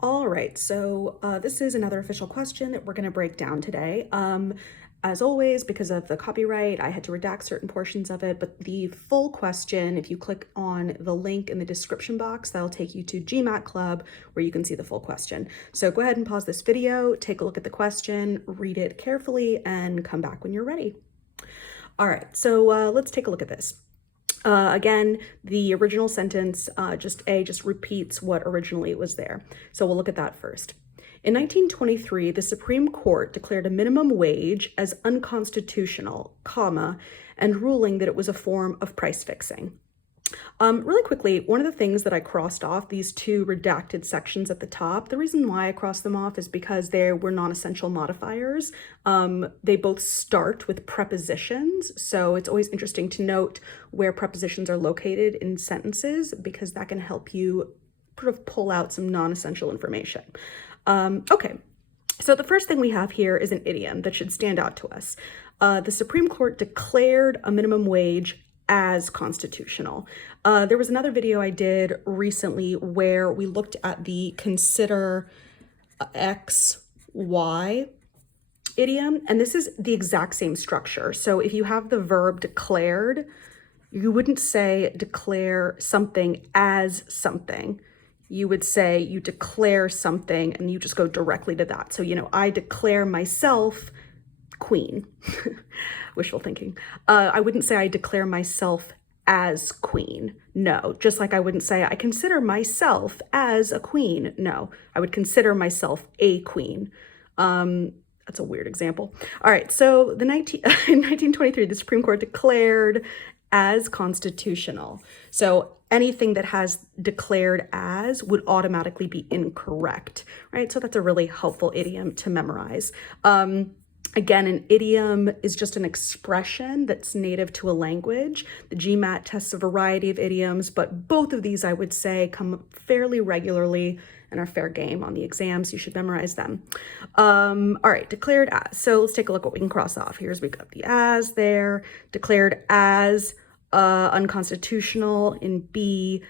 All right, so this is another official question that we're going to break down today. As always, because of the copyright, I had to redact certain portions of it, but the full question, if you click on the link in the description box, that'll take you to GMATClub where you can see the full question. So go ahead and pause this video, take a look at the question, read it carefully, and come back when you're ready. All right, so let's take a look at this. Again, the original sentence just repeats what originally was there. So we'll look at that first. In 1923, the Supreme Court declared a minimum wage as unconstitutional, and ruling that it was a form of price fixing. Really quickly, one of the things that I crossed off, these two redacted sections at the top, the reason why I crossed them off is because they were non-essential modifiers. They both start with prepositions, so it's always interesting to note where prepositions are located in sentences because that can help you sort of pull out some non-essential information. Okay, so the first thing we have here is an idiom that should stand out to us. The Supreme Court declared a minimum wage as constitutional. There was another video I did recently where we looked at the consider X, Y idiom, and this is the exact same structure. So if you have the verb declared, you wouldn't say declare something as something. You would say you declare something and you just go directly to that. So, I declare myself queen. Wishful thinking. I wouldn't say I declare myself as queen. No, just like I wouldn't say I consider myself as a queen. No, I would consider myself a queen. That's a weird example. All right, so in 1923, the Supreme Court declared as constitutional. So anything that has declared as would automatically be incorrect, right? So that's a really helpful idiom to memorize. Again, an idiom is just an expression that's native to a language. The GMAT tests a variety of idioms, but both of these, I would say, come fairly regularly and are fair game on the exams. You should memorize them. All right, declared as. So let's take a look what we can cross off. Here's, we got the as there, declared as unconstitutional in B,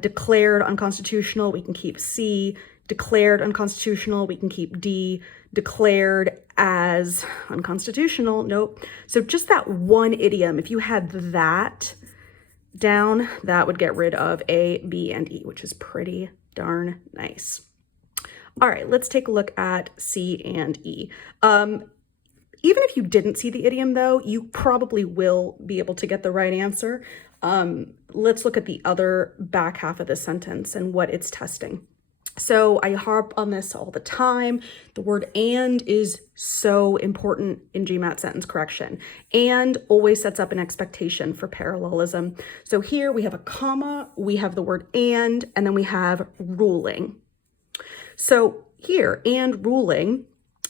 declared unconstitutional, we can keep C, declared unconstitutional, we can keep D, declared as unconstitutional, nope. So just that one idiom, if you had that down, that would get rid of A, B, and E, which is pretty darn nice. All right, let's take a look at C and E. Even if you didn't see the idiom though, you probably will be able to get the right answer. Let's look at the other back half of the sentence and what it's testing. So I harp on this all the time. The word and is so important in GMAT sentence correction. And always sets up an expectation for parallelism. So here we have a comma, we have the word and then we have ruling. So here, and ruling,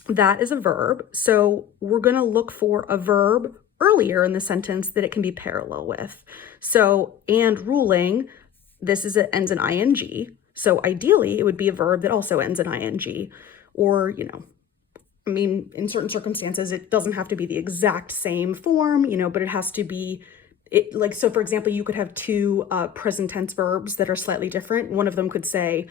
that is a verb. So we're going to look for a verb earlier in the sentence that it can be parallel with. So, and ruling, this ends in ing. So ideally, it would be a verb that also ends in ing. Or, in certain circumstances, it doesn't have to be the exact same form, but it has to be, so for example, you could have two present tense verbs that are slightly different. One of them could say,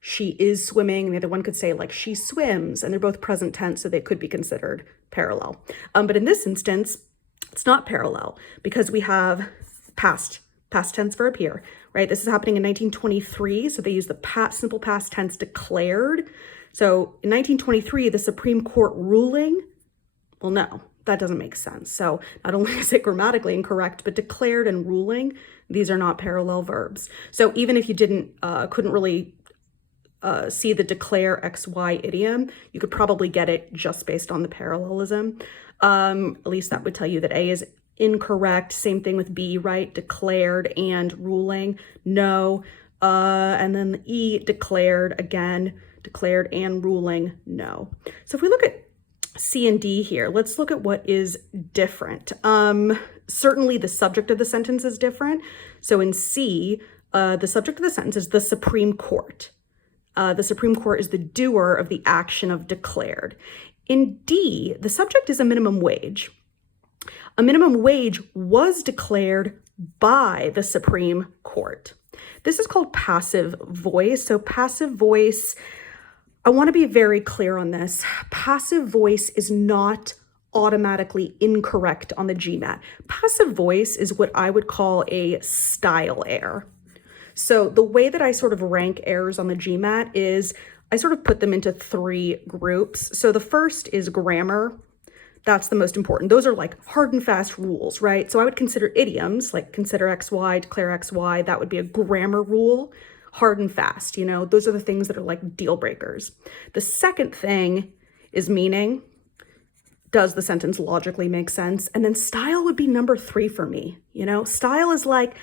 she is swimming, and the other one could say like she swims, and they're both present tense, so they could be considered parallel. But in this instance, it's not parallel because we have past tense verb here, right? This is happening in 1923, so they use the simple past tense declared. So in 1923, the Supreme Court ruling, well, no, that doesn't make sense. So not only is it grammatically incorrect, but declared and ruling, these are not parallel verbs. So even if you couldn't really see the declare XY idiom, you could probably get it just based on the parallelism. At least that would tell you that A is incorrect. Same thing with B, right? Declared and ruling, no. And then the E, declared, again, declared and ruling, no. So if we look at C and D here, let's look at what is different. Certainly the subject of the sentence is different. So in C, the subject of the sentence is the Supreme Court. The Supreme Court is the doer of the action of declared. In D, the subject is a minimum wage. A minimum wage was declared by the Supreme Court. This is called passive voice. So passive voice, I want to be very clear on this. Passive voice is not automatically incorrect on the GMAT. Passive voice is what I would call a style error. So the way that I sort of rank errors on the GMAT is I sort of put them into 3 groups. So the first is grammar. That's the most important. Those are like hard and fast rules, right? So I would consider idioms, like consider XY, declare XY. That would be a grammar rule, hard and fast. Those are the things that are like deal breakers. The second thing is meaning. Does the sentence logically make sense? And then style would be number 3 for me. Style is like,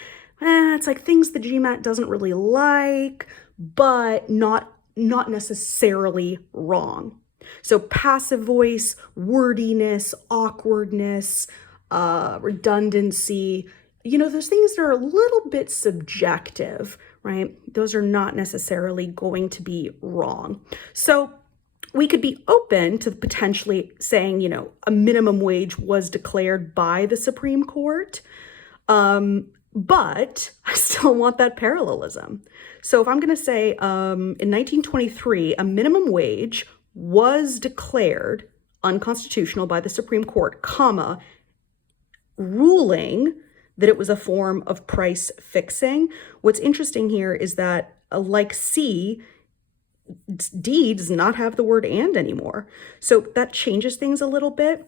it's like things the GMAT doesn't really like, but not necessarily wrong. So passive voice, wordiness, awkwardness, redundancy, those things that are a little bit subjective, right? Those are not necessarily going to be wrong. So we could be open to potentially saying, a minimum wage was declared by the Supreme Court, but I still want that parallelism. So if I'm going to say in 1923, a minimum wage was declared unconstitutional by the Supreme Court, comma, ruling that it was a form of price fixing. What's interesting here is that, like C, D does not have the word and anymore. So that changes things a little bit.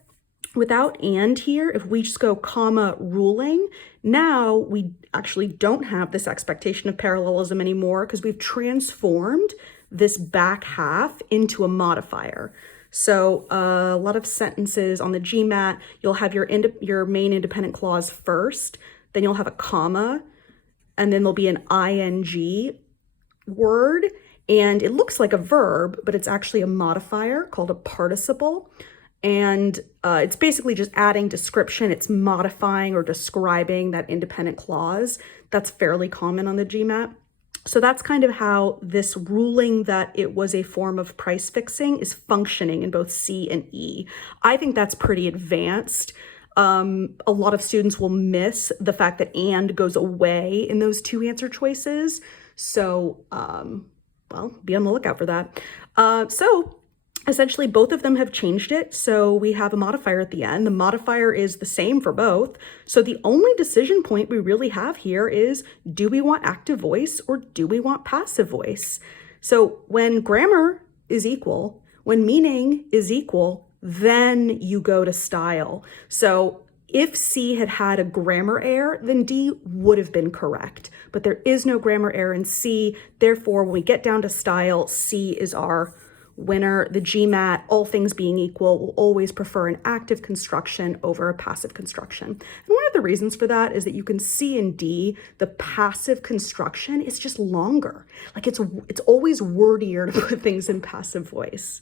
Without and here, if we just go comma ruling, now we actually don't have this expectation of parallelism anymore because we've transformed this back half into a modifier. So a lot of sentences on the GMAT, you'll have your main independent clause first, then you'll have a comma, and then there'll be an ing word, and it looks like a verb, but it's actually a modifier called a participle. And it's basically just adding description. It's modifying or describing that independent clause. That's fairly common on the GMAT. So that's kind of how this ruling that it was a form of price fixing is functioning in both C and E. I think that's pretty advanced. A lot of students will miss the fact that and goes away in those 2 answer choices. So, well, be on the lookout for that. So essentially, both of them have changed it. So we have a modifier at the end. The modifier is the same for both. So the only decision point we really have here is, do we want active voice or do we want passive voice? So when grammar is equal, when meaning is equal, then you go to style. So if C had had a grammar error, then D would have been correct. But there is no grammar error in C. Therefore, when we get down to style, C is our winner. The GMAT, all things being equal, will always prefer an active construction over a passive construction. And one of the reasons for that is that you can see in D, the passive construction is just longer. Like it's always wordier to put things in passive voice.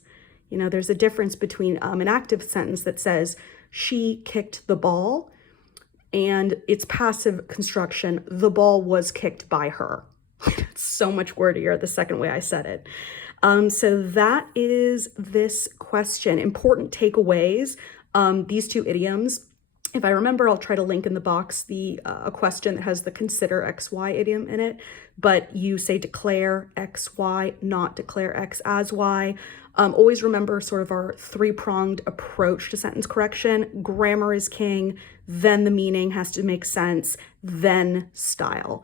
There's a difference between an active sentence that says, she kicked the ball, and its passive construction, the ball was kicked by her. It's so much wordier the second way I said it. So that is this question. Important takeaways. These 2 idioms. If I remember, I'll try to link in the box a question that has the consider XY idiom in it, but you say declare XY, not declare X as Y. Always remember sort of our 3-pronged approach to sentence correction. Grammar is king, then the meaning has to make sense, then style.